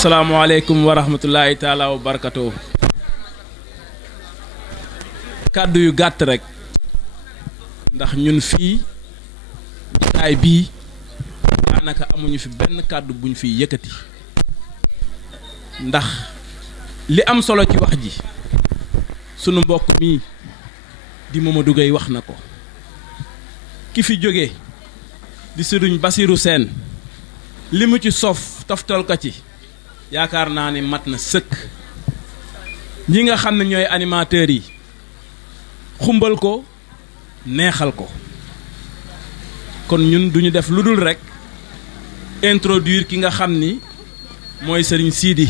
asalaamaaleykum wa rahmatullahi taala wa barakatuh. kàddu yu gàtt rek ndax ñun fii jotaay bii daanaka amuñu fi benn kàddu buñ fi yëkkati ndax li am solo ci wax ji sunu mbokk mii di Mamadou Gueye wax na ko ki fi jóge di Sëriñ Basiru Seen li mu ci sof toftal ko ci yaakaar naa ni mat na sëkk ñi nga xam ne ñooy animateurs yi xumbal ko neexal ko kon ñun duñu def lu dul rek introduire ki nga xam ni mooy Sëriñ Sidi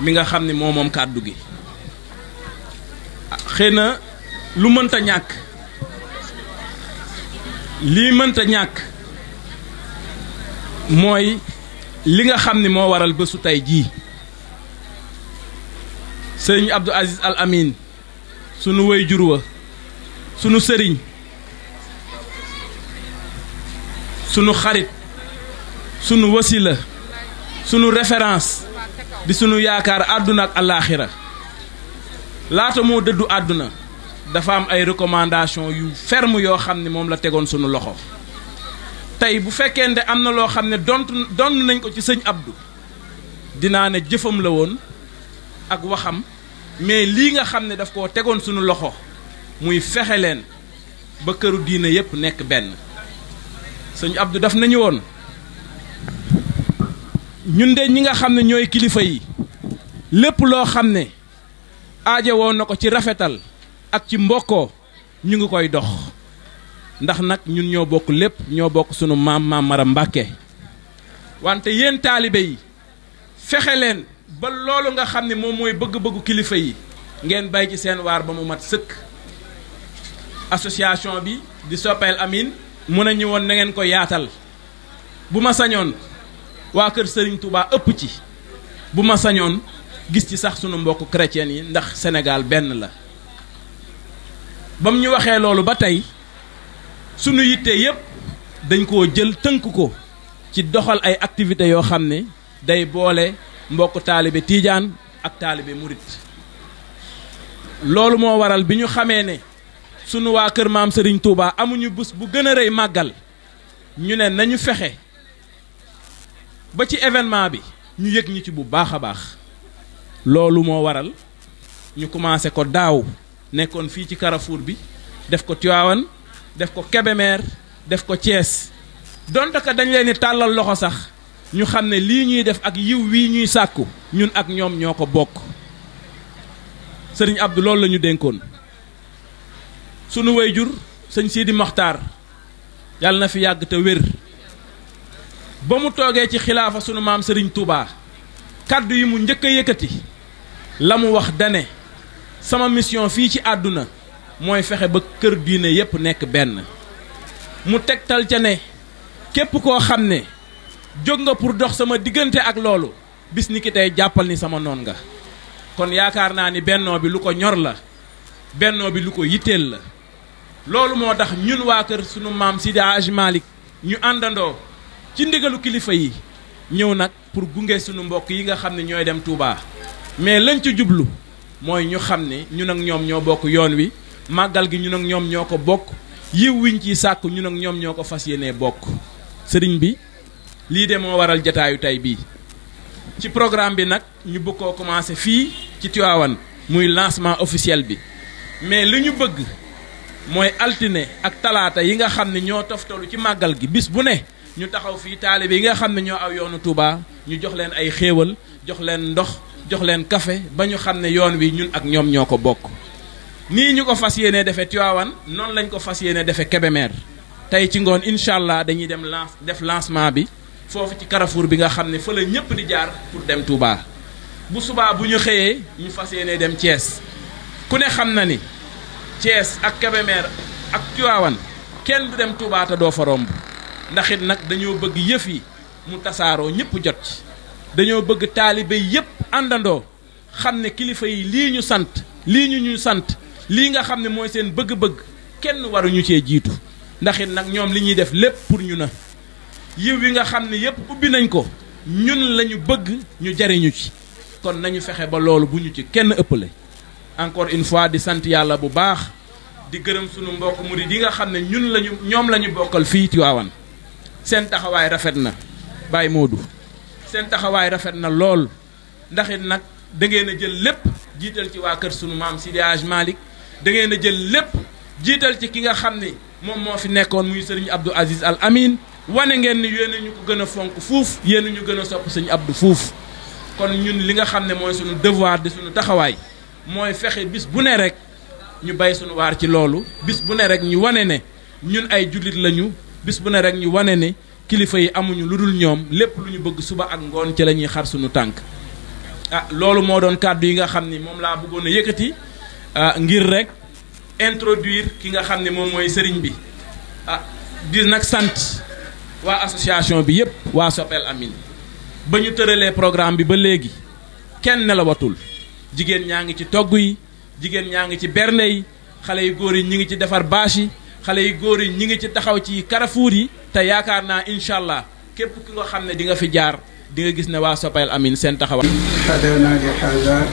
mi nga xam ni moom kàddu gi xëy na lu mënta ñàkk lii mënta ñàkk mooy li nga xam ni moo waral bésu tey jii sëriñ Abdou Aziz Al Amin sunu waajur wa sunu sëriñ sunu xarit sunu wasila sunu référence di sunu yaakaar àdduna ak alaaxira laata moo dëddu àdduna dafa am ay recommandation yu ferme yoo xam ne moom la tegoon sunu loxo tey bu fekkee ne am na loo xam ne donn nañ ko ci sëñ Abdou dinaa ne jëfam la woon ak waxam mais lii nga xam ne daf koo tegoon sunu loxo muy fexe leen ba këru diine yépp nekk benn sëñ Abdou daf nañu woon ñun de ñi nga xam ne ñooy kilifa yi lépp loo xam ne aajo woon na ko ci rafetal ak ci mbokkoo ñu ngi koy dox ndax nag ñun ñoo bokk lépp ñoo bokk sunu maam Maram Mbàkke wante yéen taalibe yi fexe leen ba loolu nga xam ne moom mooy bëgg-bëggu kilifa yi ngeen bay ci seen waar ba mu mat sëkk association bi di Soppeel Amin mun a ñu woon na ngeen ko yaatal bu ma sañoon waa kër Serigne Touba ëpp ci bu ma sañoon gis ci sax sunu mbokk chrétien yi ndax Sénégal benn la bam ñu waxee loolu ba tey sunu yitte yépp dañ koo jël tënk ko ci doxal ay activités yoo xam ne day boole mbokk taalibe tiijaan ak taalibe murit loolu moo waral bi ñu xamee ne sunu waa kër maam Serigne Touba amuñu bés bu gën a rëy màggal ñu ne nañu fexe ba ci événement bi ñu yëg ñi ci bu baax a baax loolu moo waral ñu commencé ko daaw nekkoon fii ci Carrefour bi def ko Tivaouane def ko Kébémer def ko Thiès donte ka dañ leen di tàllal loxo sax ñu xam ne lii ñuy def ak yiw wii ñuy sàkku ñun ak ñoom ñoo ko bokk sëriñ Abdou loolu la ñu dénkoon sunu wayjur sëñ Sidi Mokhtar yàlla na fi yàgg te wér ba mu toogee ci xilaafa sunu maam Serigne Touba kàddu yi mu njëkk a yëkkati la mu wax dane sama mission fii ci àdduna mooy fexe ba kër diine yépp nekk benn mu tegtal ca ne képp koo xam ne jóg nga pour dox sama diggante ak loolu bis ni ki tey jàppal ni sama noon nga kon yaakaar naa ni bennoo bi lu ko ñor la bennoo bi lu ko yitteel la loolu moo tax ñun waa kër sunu maam Sidi Hadj Malick ñu àndandoo ci ndigalu kilifa yi ñëw nag pour gunge sunu mbokk yi nga xam ne ñooy dem Touba mais lañ ci jublu mooy ñu xam ne ñun ak ñoom ñoo bokk yoon wi màggal gi ñun ak ñoom ñoo ko bokk yiw wiñ ciy sàkku ñun ak ñoom ñoo ko fas yéenee bokk sëriñ bi lii de moo waral jataayu tey bii ci programme bi nag ñu bëgg koo commencé fii ci Tivaouane muy lancement officiel bi mais li ñu bëgg mooy altine ak talaata yi nga xam ne ñoo toftalu ci màggal gi bis bu ne ñu taxaw fii taalibe yi nga xam ne ñoo aw yoonu Touba ñu jox leen ay xéewal jox leen ndox jox leen café ba ñu xam ne yoon wi ñun ak ñoom ñoo ko bokk nii ñu ko fas yéene defe Tivaouane noonu lañ ko fas yéene defe Kébémer tey ci ngoon incha allah dañuy dem def lancement bi foofu ci Carrefour bi nga xam ne fa la ñëpp di jaar pour dem Touba bu subaa bu ñu xëyee ñu fas yéene dem Thiès ku ne xam na ni Thiès ak Kébémer ak Tivaouane kenn du dem Touba te doo fa romb ndax it nag dañoo bëgg yëf yi mu tasaaroo ñëpp jot ci dañoo bëgg taalibe yëpp àndandoo xam ne kilifa yi lii ñu sant lii nga xam ne mooy seen bëgg-bëgg kenn waruñu cee jiitu ndax it nag ñoom li ñuy def lépp pour ñu na yiw wi nga xam ne yëpp ubbi nañ ko ñun lañu bëgg ñu jariñu ci kon nañu fexe ba loolu bu ñu ci kenn ëppale encore une fois di sant yàlla bu baax di gërëm sunu mbokk murid yi nga xam ne ñoom la ñu bokkal fii Tiwaawan seen taxawaay rafet na Baye Modou seen taxawaay rafet na lool ndax it nag da ngeen a jël lépp jiital ci waa kër sunu maam Sidi Hadj Malick da ngeen a jël lépp jiital ci ki nga xam ne moom moo fi nekkoon muy sëriñ Abdou Aziz Al Amin wane ngeen ni yéen ñu ko gën a fonk fuuf yéen ñu gën a sopp sëñ Abdou fuuf kon ñun li nga xam ne mooy sunu devoir di sunu taxawaay mooy fexe bis bu ne rek ñu bay sunu waar ci loolu bis bu ne rek ñu wane ne ñun ay jullit lañu bis bu ne rek ñu wane ne kilifa yi amuñu lu dul ñoom lépp lu ñu bëgg suba ak ngoon ci la ñuy xar sunu tànk loolu moo doon kàddu yi nga xam ni moom laa bëggoon a yëkkati ngir rek introduire ki nga xam ne moom mooy sëriñ bi di nag sant waa association bi yëpp waa Soppel Amin ba ñu tëralee programme bi ba léegi kenn nelawatul jigéen ñaa ngi ci togg yi jigéen ñaa ngi ci bernde yi xale yu góor yi ñi ngi ci defar bâche yi xale yu góor yi ñi ngi ci taxaw ci carrefour yi te yaakaar naa incha allah képp ki nga xam ne di nga fi jaar di nga gis ne waa Soppel Amin seen taxawaay. hadana li hada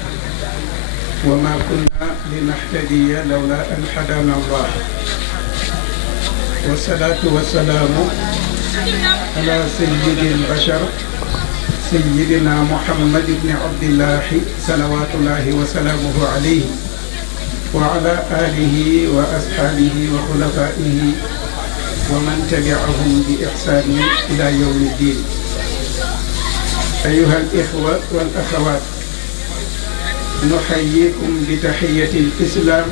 wa ma kunna linahtadiya lawla an hadana allah wa salatu wa salaamu ala sayyidil bashar sayyidina muhammad ibni abdillahi salawatullahi wa salaamuhu alayhi wa ala alihi wa ashabihi wa xulafaihi wa man tabi'ahum bi ihsani ila yawmi ddin. أيها الإخوة والأخوات نحييكم بتحية الإسلام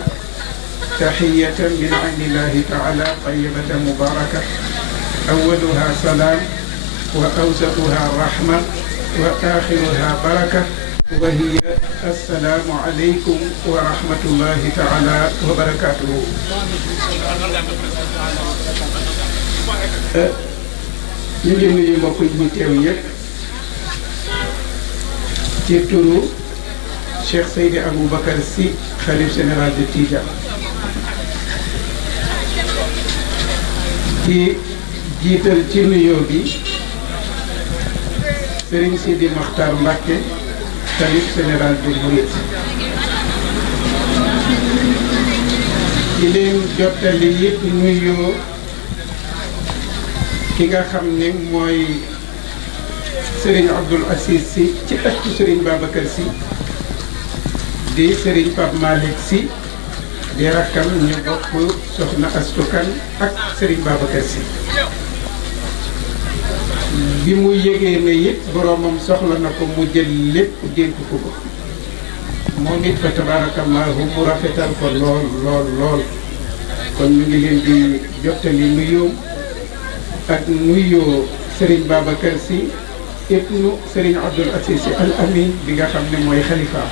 تحية من عند الله تعالى طيبة مباركة أولها سلام وأوسطها رحمة وآخرها بركة وهي السلام عليكم ورحمة الله تعالى وبركاته. ñu ngi nuyu mbokk yi ñu teew yëpp ci turu Cheikh Seydi Aboubacar Sy xalif général de Tidjane ci jiital ci nuyoo bi Serigne Sidi Makhtar Mbacké xalif général de Mouride ci leen jottali yëpp nuyoo ki nga xam ne mooy Serigne Abdoul Aziz Sy ci ëttu Serigne Babacar Sy di Serigne Pape Malick Sy di rakkam ñu bokk soxna Astou Kane ak Serigne Babacar Sy bi mu yégee ne it boroomam soxla na ko mu jël lépp dénk ko ko moom it fa tabarakallahu mu rafetal ko lool lool lool kon ñu ngi leen di jottali nuyoo ak nuyoo Serigne Babacar Sy ibnu Serigne Abdoul Aziz Sy Al Amin bi nga xam ne mooy xalifa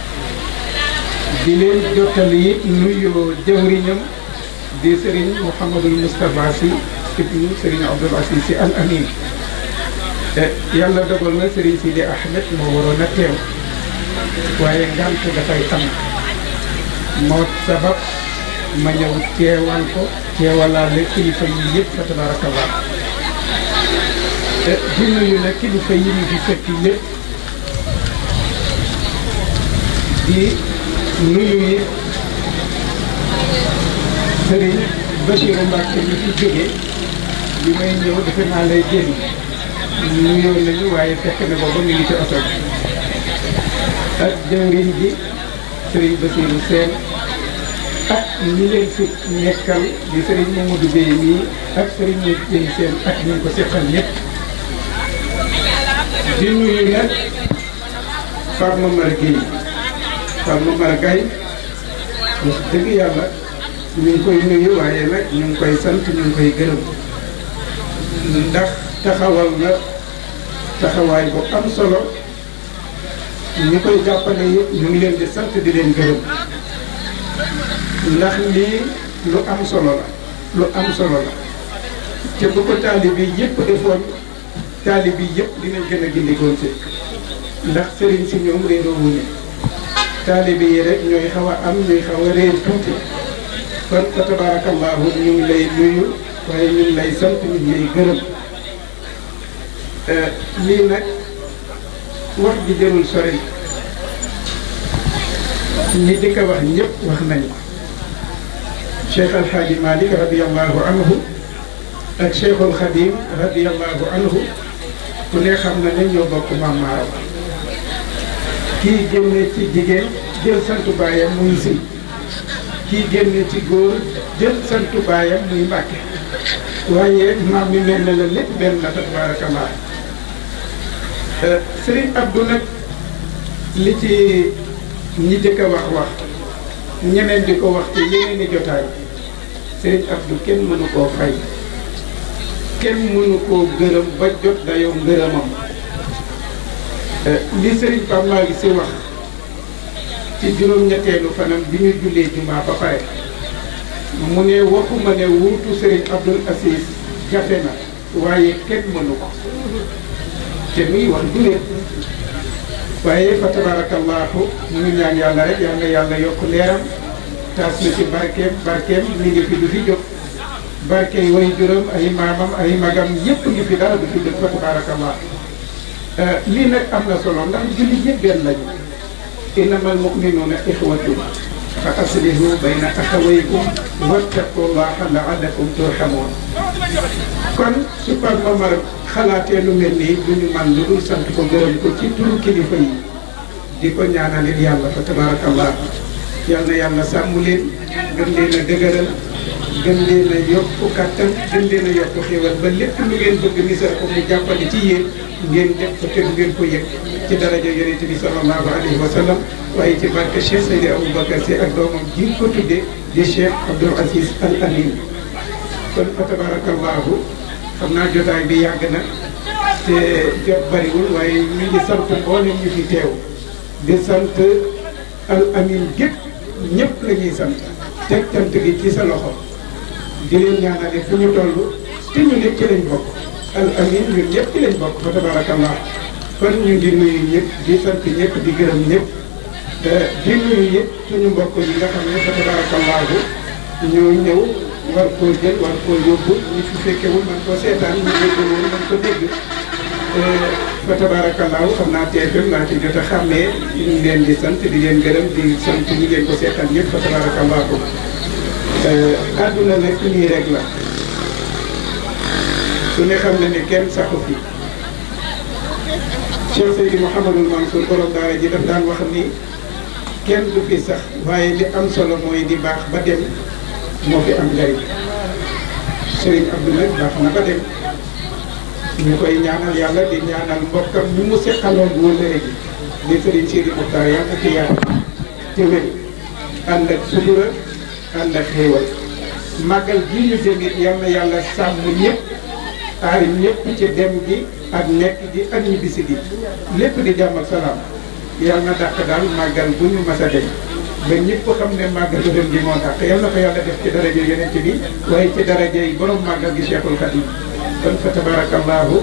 di leen jottali it nuyoo jawriñam di Serigne Mouhamadul Moustapha Sy ibnu Serigne Abdoul Aziz Sy Al Amin yàlla dogal na Serigne Sidi Ahmed moo waroon a teew waaye ngant dafay am moo sabab ma ñëw teewal ko teewalaale kilifa yi yëpp fa tabarakallah di nuyu nag kilifa yi ñu fi fekk yëpp di nuyu yi Serigne Bassirou Mbacké mi fi jóge li may ñëw defe naa lay génn nuyoo nañu waaye fekk na booba mi ngi ci oto bi ak jëwriñ ji Serigne Bassirou Sène ak ñi leen fi nekkal di Serigne Mamadou Bey mii ak Serigne Modou Bey Sène ak ñu ko seqal ñëpp di nuyu nag Pape Momar Gueye Pape Momar Gueye wax dëgg yàlla ñu ngi koy nuyu waaye nag ñu ngi koy sant ñu ngi koy gërëm ndax taxawal na taxawaay bu am solo ñi koy jàppale yëpp ñu ngi leen di sant di leen gërëm ndax lii lu am solo la lu am solo la te bu ko taalibe yi yëpp defoon taalibe yi yëpp dinañ gën a gindikoon si ndax sëriñ si ñoom réeroo wuñu taalibe yi rek ñooy xaw a am ñooy xaw a réer tuuti kon fa tabarakallahu ñu ngi lay nuyu waaye ñu ngi lay sant ñu ngi lay gërëm lii nag wax ji jërul sori ñi di ko wax ñëpp wax nañu Cheikh Al Hadji Malick radiyallahu anhu ak Cheikhul Khadim radiyallahu anhu ku ne xam na ne ñoo bokk maam Maaram kii génne ci jigéen jël santu baayam muy si kii génne ci góor jël santu baayam muy Mbàkke waaye maam mi mel na la lépp benn la tabarakallah Serigne Abdou nag li ci ñi jëkk a wax ñeneen di ko wax ci yeneen i jotaay Serigne Abdou kenn mënu koo fay kenn mënu koo gërëm ba jot dayoo ngërëmam li Serigne Pape Malick Sy wax ci juróom-ñetteelu fanam bi ñu jullee jumaa ba pare mu ne waxuma ne wuutu Serigne Abdoul Aziz jafe na waaye kenn mënu ko te muy wax julee waaye fa tabarakallahu mu ngi ñaan yàlla rek yal na yàlla yokk leeram taas na ci barkeem mi ngi fi du fi jóg barke yi way juróom ay maamam ay magam yépp ngi fi dara du fi jóg fa tabarakallah lii nag am na solo ndax julli yëpp benn lañu innamal mu'minuuna ixwatun fa aslihu bayna axawaykum wattaqullaha la'allakum turhamuun kon su Pape Momar xalaatee lu mel nii du ñu man lu dul sant ko gërëm ko ci turu kilifa yi di ko ñaanalil yàlla fa tabarakallah yal na yàlla sàmm leen gën leen a dëgëral gën leen a yokku kàttan gën leen a yokku xéwal ba lépp lu ngeen bëgg nisar ko mu jàppale ci yéen ngeen def ko te ngeen ko yëg ci daraja yonent bi sallallahu alayhi wa sallam waaye ci barke Cheikh Seydi Aboubacar Sy ak doomam ji ko tuddee di Cheikh Abdoul Aziz Al Amin kon fa tabarakallahu xam naa jotaay bi yàgg na te jot bariwul waaye ñu ngi sant mboolem ñu fi teew di sant Al Amin gépp ñëpp la ñuy sant teg cant gi ci sa loxo di leen ñaanale fu ñu toll te ñu nekk ci lañ bokk Al Amin ñun ñëpp ci lañ bokk fa tabarakallah kon ñu ngi nuyu ñëpp di sant ñëpp di gërëm ñëpp di nuyu ñëpp suñu mbokk yi nga xam ne fa tabarakallahu ñoo ñëw war koo jël war koo yóbbu ñu fi fekkewul man koo seetaan ñu déggul woon man ko dégg fa tabarakallahu xam naa TFM laa ci jot a xàmmee ñu ngi leen di sant di leen gërëm di sant ñi leen ko seetaan ñëpp fa tabarakallahu àdduna nag nii rek la su ne xam na ne kenn saxu fi Cheikh Seydi Mouhamadul Mansour borom daara ji daf daan wax ni kenn du fi sax waaye li am solo mooy di baax ba dem moo fi am njariñ Serigne Abdou nag baax na ba dem ñu koy ñaanal yàlla di ñaanal mbokkam ñu mu seqaloon wóllëre gi di Serigne Sidi Mokhtar yàlla ak yàlla te wér ànd ak sutura ànd ak xéewal màggal gi ñu jëmit yal na yàlla sàmm ñëpp aar ñëpp ci dem gi ak nekk gi ak ñibbisi gi lépp di jàmm ak salaam yal na dàq daal màggal bu ñu mas a dem ba ñëpp xam ne màggal ren gi moo dàq yal na ko yàlla def ci daraja yonent bi waaye ci daraja yi borom màggal gi Cheikhul Khadim kon fa tabarakallahu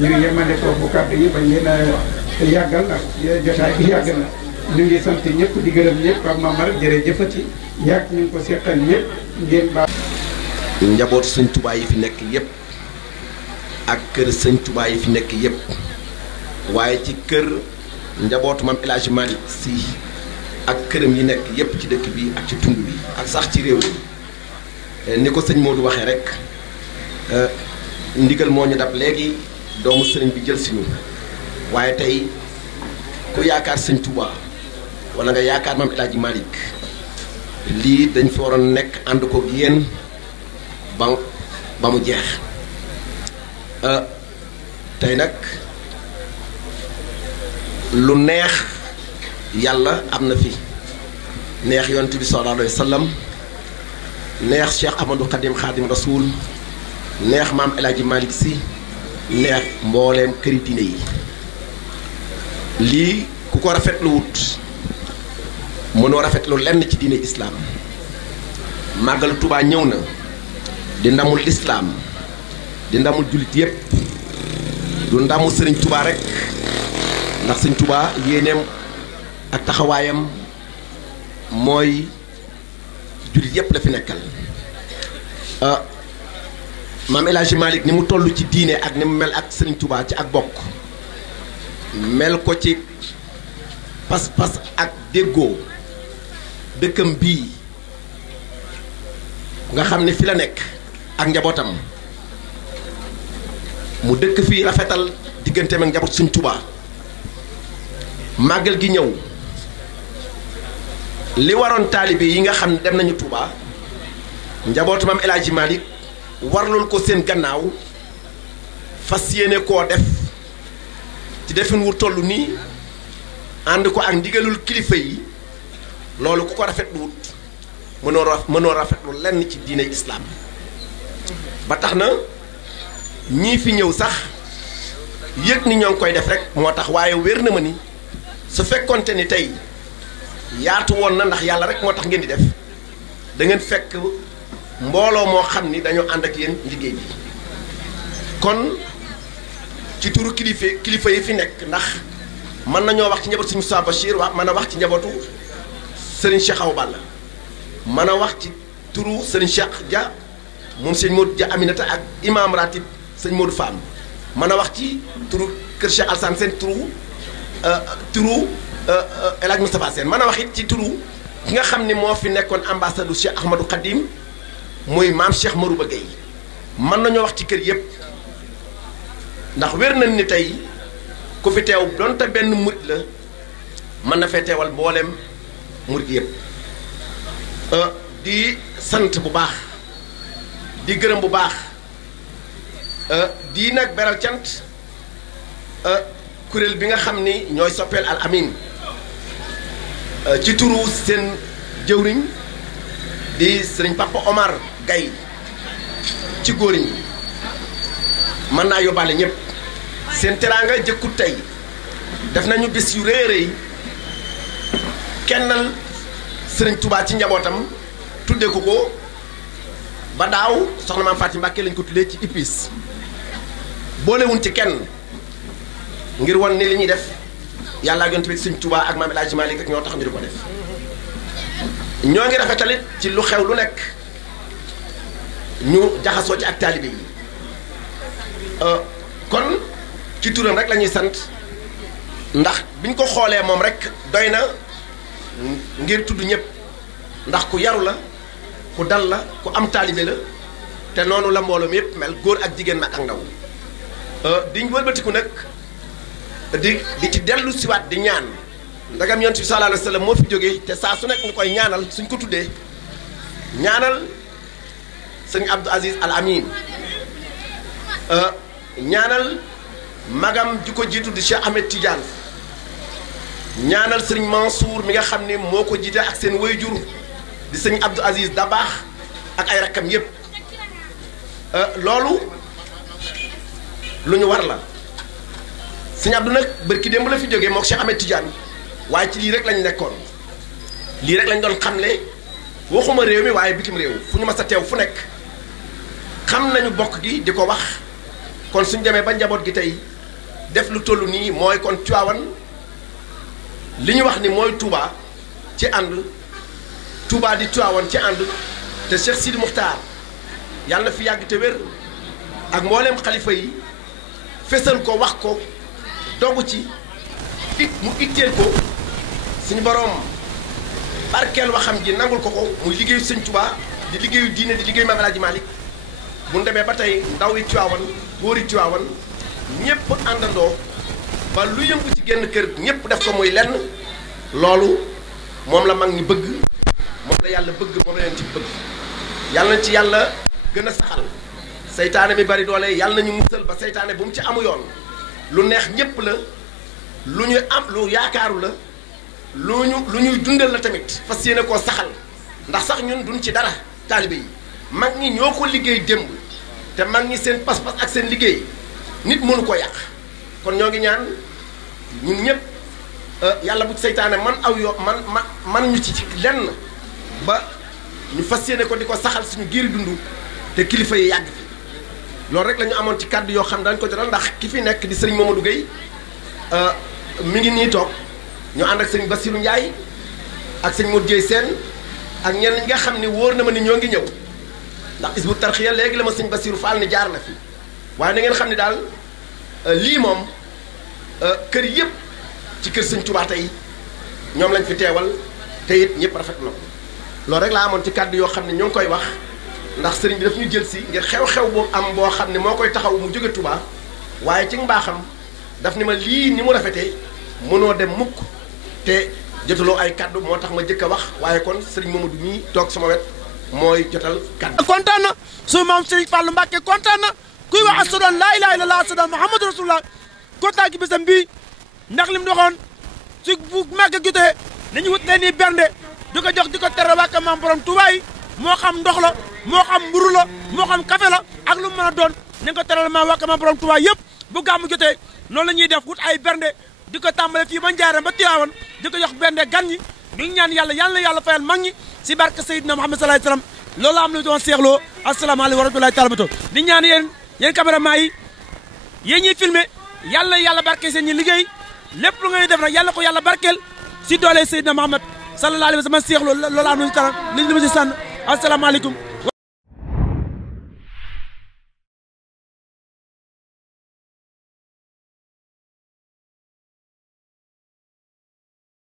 ñu ngi yemale foofu kàddu yi bañ leen a yàggal ndax jotaay bi yàgg na ñu ngi sant ñëpp di gërëm ñëpp Pape Momar jërëjëfati yàgg ñu ngi ko seqal ñëpp ngeen baax. njabootu sëñ Touba yi fi nekk yëpp ak kër sëñ Touba yi fi nekk yëpp waaye ci kër njabootu Maam El Hadji Malick Sy ak këram yi nekk yëpp ci dëkk bi ak ci tund bi ak sax ci réew mi ni ko sëñ Modou waxee rek ndigal moo ñu dab léegi doomu sëriñ bi jël si ñu waaye tey ku yaakaar sëñ Touba wala nga yaakaar Maam El Hadji Malick lii dañ fi waroon nekk ànd ko yéen ba mu jeex tey nag lu neex yàlla am na fi neex yonent bi sallallahu alayhi wa sallam neex Cheikh Ahmadou Khadim Khadim Rasoul neex Maam El Hadji Malick Sy neex mbooleem këri diine yi lii ku ko rafetlu wut mënoo rafetlu lenn ci diine islaam màggalu Tuubaa ñëw na di ndamul lislaam di ndamul jullit yépp du ndamu sëriñ Tuubaa rek ndax sëriñ Tuubaa yéeneem ak taxawaayam mooy jullit yépp la fi nekkal Maam El Hadji Malick ni mu toll ci diine ak ni mu mel ak sëriñ Tuubaa ci ak bokk mel ko ci pas-pas ak déggoo dëkkam bii nga xam ne fi la nekk ak njabootam mu dëkk fii rafetal digganteem ak njaboot Sëñ Tuubaa màggal gi ñëw li waroon taalibe yi nga xam ne dem nañu Tuubaa njabootu Maam El Hadji Malick warlul ko seen gannaaw fas yéene koo def ci defin wu toll nii ànd ko ak ndigalul kilifa yi loolu ku ko rafetlu wut mënoo rafetlu lenn ci diine islaam ba tax na ñii fi ñëw sax yëg ni ñoo ngi koy def rek moo tax waaye wér na ma ni su fekkonte ni tey yaatu woon na ndax yàlla rek moo tax ngeen di def da ngeen fekk mbooloo moo xam ni dañoo ànd ak yéen liggéey bi kon ci turu kilifa yi fi nekk ndax mën nañoo wax ci njabootu Sëriñ Moustapha Bachir wax mën a wax ci njabootu Serigne Cheikh Awa Balla mën a wax ci turu Serigne Cheikh Dia moom sëñ Modou Dia Aminata ak imam ratib sëñ Modou Fam mën a wax ci turu kër Cheikh Alsane Sène turu El Hadj Moustapha Sène mën a wax it ci turu ki nga xam ni moo fi nekkoon ambassadeur Cheikh Ahmadou Khadim muy maam Cheikh Marouba Gueye mën nañoo wax ci kër yëpp ndax wér nañ ni tey ku fi teew donte benn murit la mën na fee teewal mboolem murit yëpp di sant bu baax di gërëm bu baax di nag beral cant kuréel bi nga xam ni ñooy soppeel Al Amine ci turu seen jëwriñ di sëriñ Papa Omar Gaye ci góor ñi mën naa yóbbaale ñëpp seen teraanga jëkkut tey def nañu bis yu rëy a rëy kennal sëriñ Touba ci njabootam tudde ko ko ba daaw soxna maam Faati Mbàkke lañ ko tuddee ci IPIS boolewuñ ci kenn ngir won ni li ñuy def yàlla ak yonent bi sëriñ Touba ak maam El Hadji Malick rek ñoo tax ñu di ko def ñoo ngi rafetalit ci lu xew lu nekk ñu jaxasoo ci ak taalibe yi kon ci turam rek la ñuy sant ndax biñ ko xoolee moom rek doy na ngir tudd ñëpp ndax ku yaru la ku dal la ku am taalibe la te noonu la mbooloo mi yëpp mel góor ak jigéen mag ak ndaw diñ wëlbatiku nag di ci dellu siwaat di ñaan ndagam yonent bi sallallahu alayhi wa sallam moo fi jógee te saa su nekk ñu koy ñaanal suñ ko tuddee ñaanal sëñ Abdou Aziz Al Amine ñaanal magam ju ko jiitu di Cheikh Ahmed Tidiane ñaanal sëñ Mansour mi nga xam ne moo ko jiite ak seen wayjur di sëñ Abdou Aziz Dabaax ak ay rakkam yépp loolu lu ñu war la sëñ Abdou nag bërki démb la fi jógee moo Cheikh Ahmed Tidiane waaye ci lii rek lañ nekkoon lii rek lañ doon xamle waxuma réew mi waaye bitim réew fu ñu mas a teew fu nekk xam nañu bokk gi di ko wax kon suñ demee ba njaboot gi tey def lu toll nii mooy kon Tiwaawan li ñu wax ni mooy Touba ci ànd Touba di Tiwaawan ci ànd te Cheikh Sidi Muxtaar yàlla na fi yàgg te wér ak mboolem xalifa yi fesal ko wax ko dogu ci mu itteel ko suñu boroom barkeel waxam ji nangul ko ko muy liggéeyu sëñ Touba di liggéeyu diine di liggéeyu Maam El Hadji Malick bu demee ba tey ndaw yi Tiwaawan góori Tiwaawan ñépp àndandoo ba lu yëngu ci génn kër ñépp def ko muy lenn loolu moom la mag ñi bëgg moom la yàlla bëgg moom la leen ci bëgg yàlla na ci yàlla gën a saxal seytaane mi bari doole yàlla nañu musal ba seytaane bu mu ci amu yoon lu neex ñépp la lu ñuy am lu yaakaaru la lu ñuy dundal la tamit fas yéene koo saxal ndax sax ñun duñ ci dara taalibe yi mag ñi ñoo ko liggéey démb te mag ñi seen pas-pas ak seen liggéey nit mënu ko yàq kon ñoo ngi ñaan ñun ñëpp yàlla bu seytaane man aw yoo man ñu ci lenn ba ñu fas yéene ko di ko saxal suñu giiri dund te kilifa yi yàgg fi loolu rek la ñu amoon ci kàddu yoo xam dañ ko jotal ndax ki fi nekk di sëriñ Mamadou Gueye mi ngi nii toog ñu ànd ak sëriñ Bassirou Ndiaye ak sëriñ Modou Dieye Sène ak ñenn ñi nga xam ni wóor na ma ni ñoo ngi ñëw ndax Hizbut Tarqiyyah léegi la ma sëriñ Bassirou Fall ni jaar na fi waaye na ngeen xam ni daal lii moom kër yëpp ci kër sëñ Tuubaa tey ñoom lañ fi teewal te it ñëpp rafet na ko loolu rek laa amoon ci kàddu yoo xam ne ñoo ngi koy wax ndax sëriñ bi daf ñu jël si ngir xew-xew boobu am boo xam ne moo koy taxaw mu jóge Tuubaa waaye ci mbaaxam daf ni ma lii ni mu rafetee mënoo dem mukk te jotuloo ay kàddu moo tax ma jëkk a wax waaye kon sëriñ Mamadou mii toog sama wet mooy jotal kàddu. kontaan na su maam Sëriñ Fallu Mbàkke kontaan na kuy wax ashhadu an laa ilaaha illallaah ashhadu anna Muhammadu rasulullah kontaan gi bisam bii ndax lim doxoon su bu màgg jotee nañu wut leen ni bernde di ko jox di ko tere waa maam borom Tuubaa yi moo xam ndox la moo xam mburu la moo xam café la ak lu mu mën a doon nañ ko teral maa waa maam borom Tuubaa yëpp bu gàmmu jotee noonu la ñuy def wut ay bernde di ko tàmbale fii ba Njaaréem ba Tiwaawan di ko jox bernde gan ñi di ñaan yàlla na yàlla fayal mag ñi si barke Seydina Muhammad sallallahu alayhi wasallam loolu am na doon seexloo asalaamaaleykum wa rahmatullahi taala di ñaan yéen caméraman yi yéen ñuy filmé yàlla barkeel seen ñi liggéey lépp lu ngay def nag yàlla ko yàlla barkeel si doole Seydina Muhammad sallallahu alayhi wasallam seexloo loolu am nañu taram li ma si sànn asalaamaaleykum